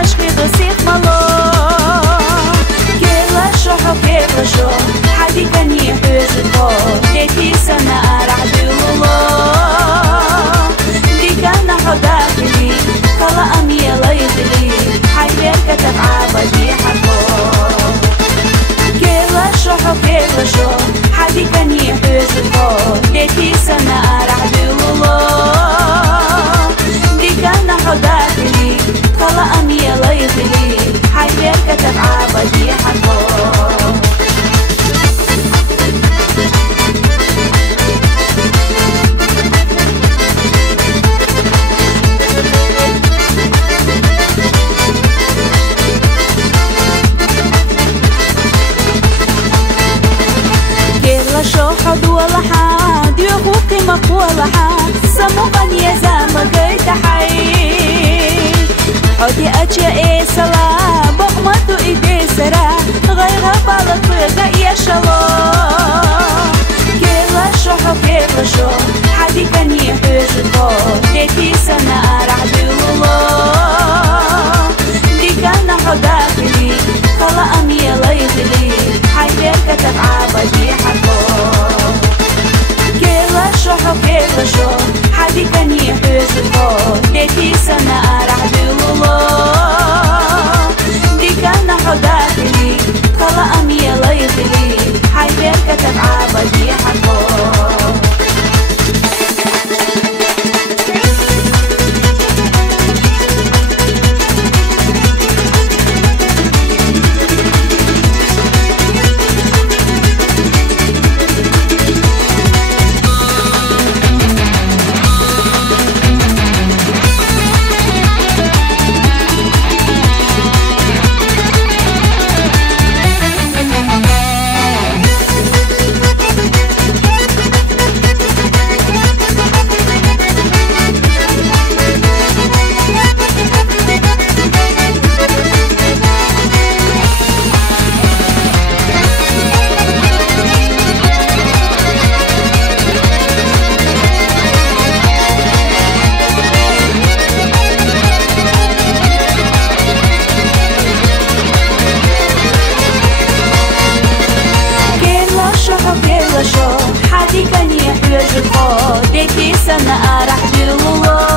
نشخي دوسيت مالو كلا شوحو كلا شو حدي كان يحوزكو ليكي سنة أرعد الله دي كان حداكلي كلا أمي ليدلي حيبير كتب عبدي حكو كلا شوحو كلا شو حدي كان يحوزكو ليكي سنة أرعد الله دي كان حداكلي كلا أمي ليدلي حيبير كتب عبدي حكو شو حد ولا حد يخوك مك ولا حد سموغن يا زمك تحي حدي أجي إيه سلا بقمتو إيدي سرا غير بالك بغا يا شلا كلا شو حد كلا شو حدي كان يحوزكو ليكي سنة أرعد الله دي كان حداكلي كلا أمي ليدلي حيبير كتب عبدي حكو كلا شو حدي كان يحوزكو ليكي سنة أرعد الله دي كان حداكلي كلا أمي ليدلي حيبير كتب عبدي حكو حدي كان يحوزكو ليكي سنة أرعد الله